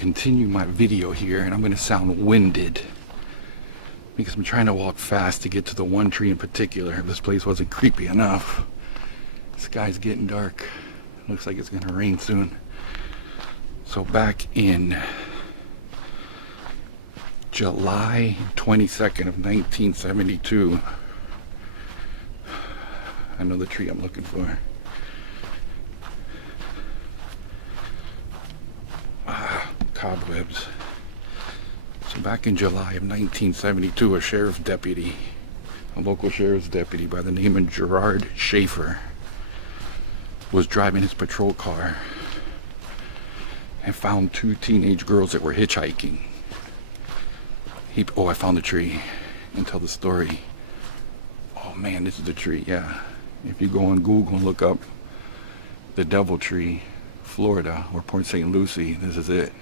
continue my video here, and I'm going to sound winded because I'm trying to walk fast to get to the one tree in particular. If this place wasn't creepy enough. The sky's getting dark. Looks like it's going to rain soon. So back in July 22nd of 1972, I know the tree I'm looking for. Cobwebs. So back in July of 1972, a local sheriff's deputy by the name of Gerard Schaefer was driving his patrol car and found two teenage girls that were hitchhiking. I found the tree and tell the story. Oh man, this is the tree, yeah. If you go on Google and look up the Devil Tree, Florida, or Port Saint Lucie, this is it.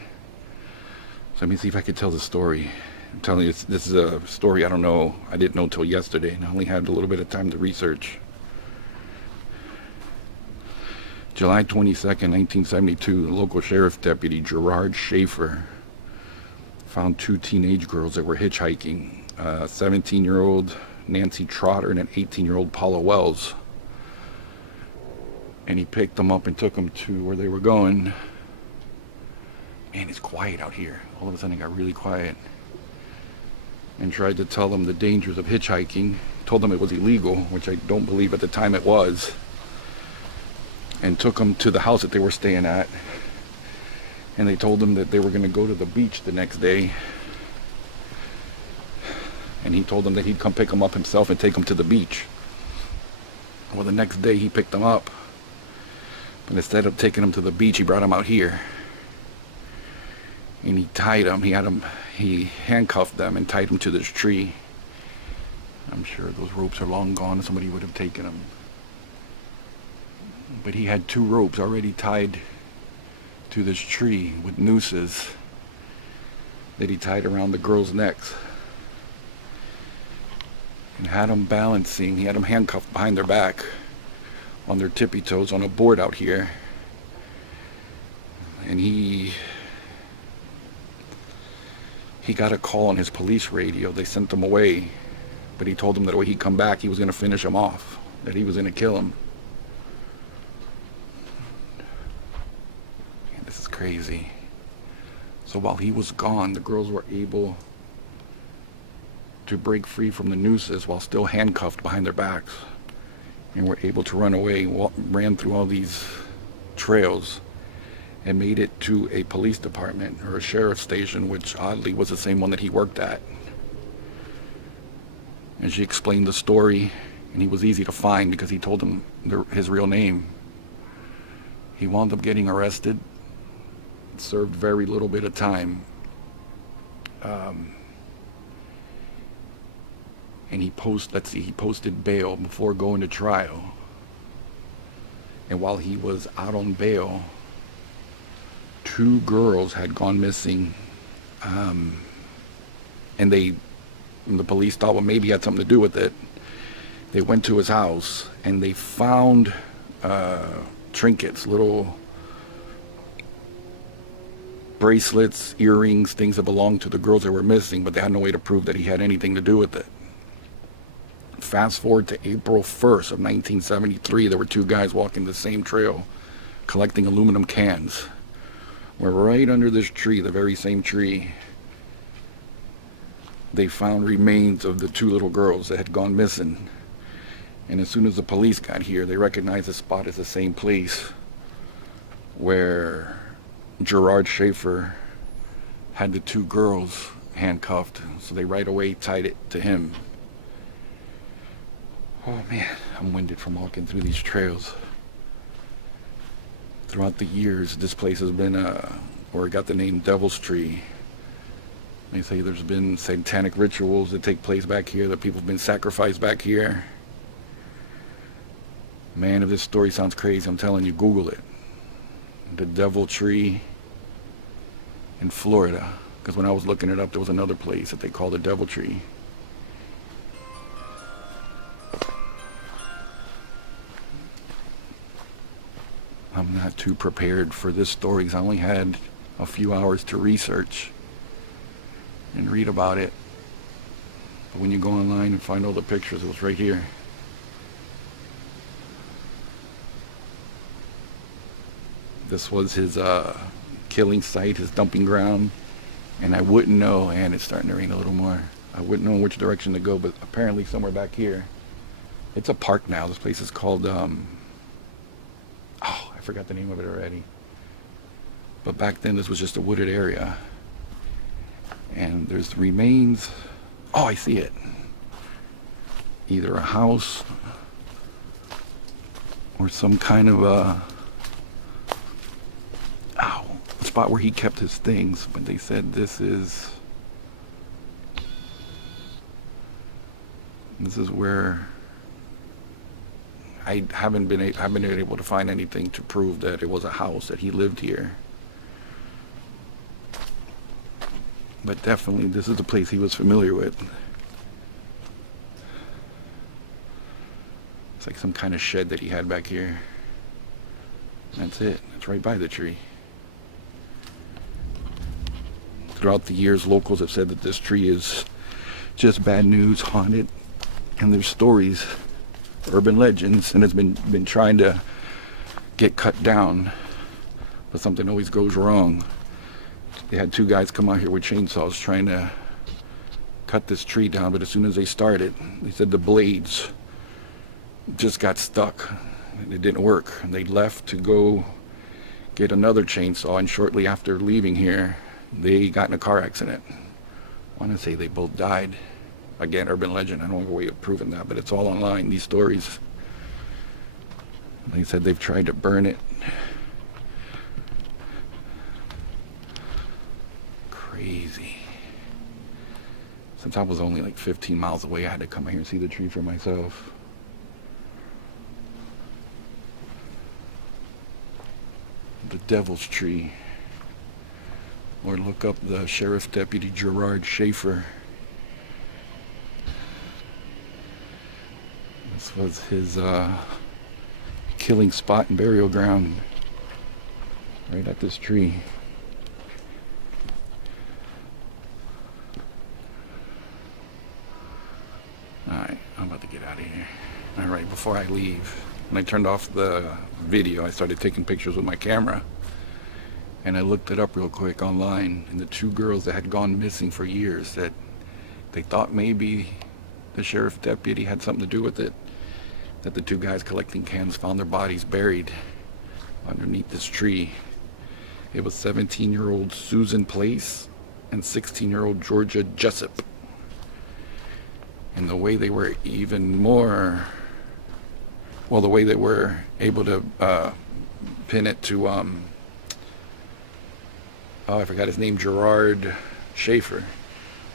So let me see if I can tell the story. I'm telling you, this is a story I didn't know until yesterday, and I only had a little bit of time to research. July 22nd, 1972, the local sheriff deputy Gerard Schaefer found two teenage girls that were hitchhiking. A 17-year-old Nancy Trotter and an 18-year-old Paula Wells. And he picked them up and took them to where they were going. And it's quiet out here. All of a sudden it got really quiet. And tried to tell them the dangers of hitchhiking. Told them it was illegal, which I don't believe at the time it was. And took them to the house that they were staying at. And they told them that they were going to go to the beach the next day. And he told them that he'd come pick them up himself and take them to the beach. Well, the next day he picked them up. But instead of taking them to the beach, he brought them out here. And he tied them. He handcuffed them and tied them to this tree. I'm sure those ropes are long gone. Somebody would have taken them. But he had two ropes already tied to this tree with nooses that he tied around the girls' necks. And had them balancing. He had them handcuffed behind their back on their tippy toes on a board out here. And he got a call on his police radio. They sent him away, but he told them that when he'd come back, he was going to finish them off, that he was going to kill him. Man, this is crazy. So while he was gone, the girls were able to break free from the nooses while still handcuffed behind their backs, and were able to run away, ran through all these trails and made it to a police department or a sheriff's station, which oddly was the same one that he worked at. And she explained the story, and he was easy to find because he told them his real name. He wound up getting arrested, served very little bit of time. And he posted bail before going to trial. And while he was out on bail, two girls had gone missing. And the police thought, well, maybe he had something to do with it. They went to his house and they found trinkets, little bracelets, earrings, things that belonged to the girls that were missing, but they had no way to prove that he had anything to do with it. Fast forward to April 1st of 1973, there were two guys walking the same trail collecting aluminum cans. We're right under this tree, the very same tree. They found remains of the two little girls that had gone missing. And as soon as the police got here, they recognized the spot as the same place where Gerard Schaefer had the two girls handcuffed. So they right away tied it to him. Oh man, I'm winded from walking through these trails. Throughout the years, this place has been, or it got the name Devil's Tree. They say there's been satanic rituals that take place back here, that people have been sacrificed back here. Man, if this story sounds crazy, I'm telling you, Google it. The Devil Tree in Florida. Because when I was looking it up, there was another place that they called the Devil Tree. I'm not too prepared for this story because I only had a few hours to research and read about it. But when you go online and find all the pictures, it was right here. This was his killing site, his dumping ground. And I wouldn't know, and it's starting to rain a little more. I wouldn't know which direction to go, but apparently somewhere back here. It's a park now. This place is called, I forgot the name of it already. But back then this was just a wooded area. And there's remains. Oh, I see it. Either a house or some kind of a spot where he kept his things. But they said this is where I haven't been able to find anything to prove that it was a house, that he lived here. But definitely this is the place he was familiar with. It's like some kind of shed that he had back here. That's it. It's right by the tree. Throughout the years, locals have said that this tree is just bad news, haunted, and there's stories, urban legends, and it's been trying to get cut down, but something always goes wrong. They had two guys come out here with chainsaws trying to cut this tree down, but as soon as they started, they said the blades just got stuck. It didn't work. And they left to go get another chainsaw, and shortly after leaving here, they got in a car accident. I want to say they both died. Again, urban legend. I don't have a way of proving that, but it's all online, these stories. They said they've tried to burn it. Crazy. Since I was only like 15 miles away, I had to come here and see the tree for myself. The Devil's Tree. Or look up the Sheriff Deputy Gerard Schaefer. This was his killing spot and burial ground. Right at this tree. Alright, I'm about to get out of here. Alright, before I leave, when I turned off the video, I started taking pictures with my camera. And I looked it up real quick online, and the two girls that had gone missing for years, that they thought maybe the sheriff deputy had something to do with it, that the two guys collecting cans found their bodies buried underneath this tree. It was 17-year-old Susan Place and 16-year-old Georgia Jessup. And the way they were the way they were able to pin it to I forgot his name, Gerard Schaefer,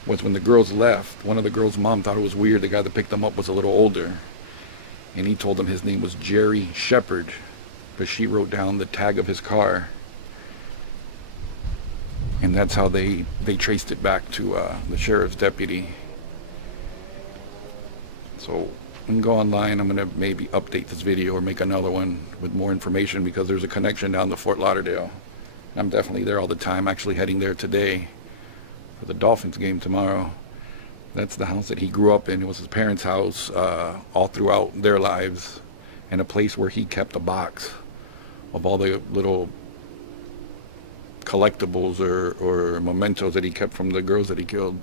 was when the girls left, one of the girls' mom thought it was weird. The guy that picked them up was a little older, and he told them his name was Jerry Shepard, but she wrote down the tag of his car, and that's how they traced it back to the sheriff's deputy. So you can go online. I'm going to maybe update this video or make another one with more information, because there's a connection down to Fort Lauderdale. I'm definitely there all the time, actually heading there today for the Dolphins game tomorrow. That's the house that he grew up in. It was his parents' house all throughout their lives, and a place where he kept a box of all the little collectibles or mementos that he kept from the girls that he killed.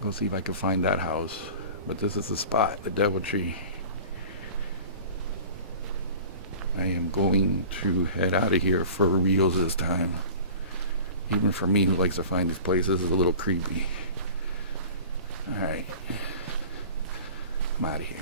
Go see if I can find that house. But this is the spot, the Devil Tree. I am going to head out of here for reals this time. Even for me, who likes to find these places, is a little creepy. Alright. I'm out of here.